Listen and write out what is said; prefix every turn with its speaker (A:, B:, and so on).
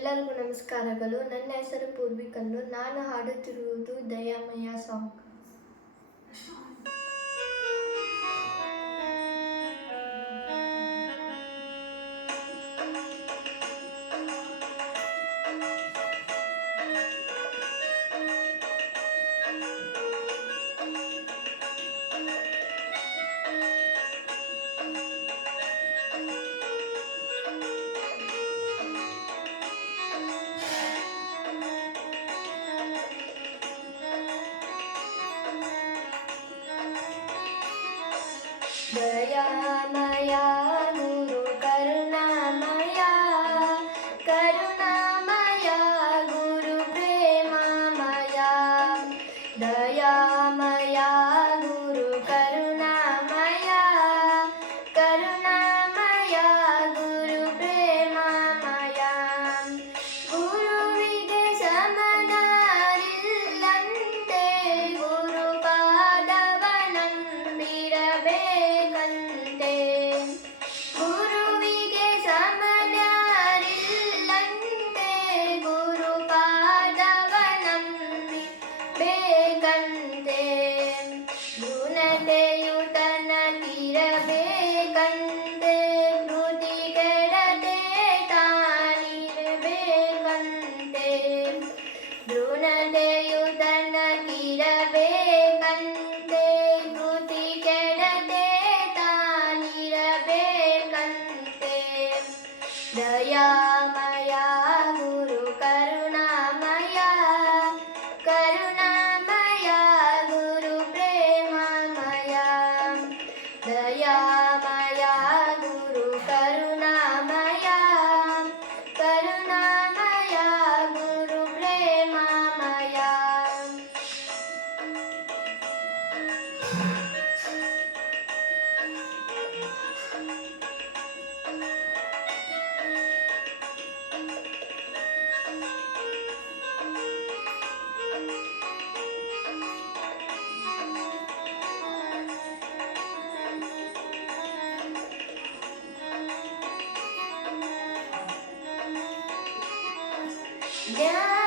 A: ಎಲ್ಲರಿಗೂ ನಮಸ್ಕಾರಗಳು. ನನ್ನ ಹೆಸರು ಪೂರ್ವಿಕನ್ನು. ನಾನು ಹಾಡುತ್ತಿರುವುದು ದಯಾಮಯ ಸಾಂಗ್ દયા મયા 幺幺 Yeah.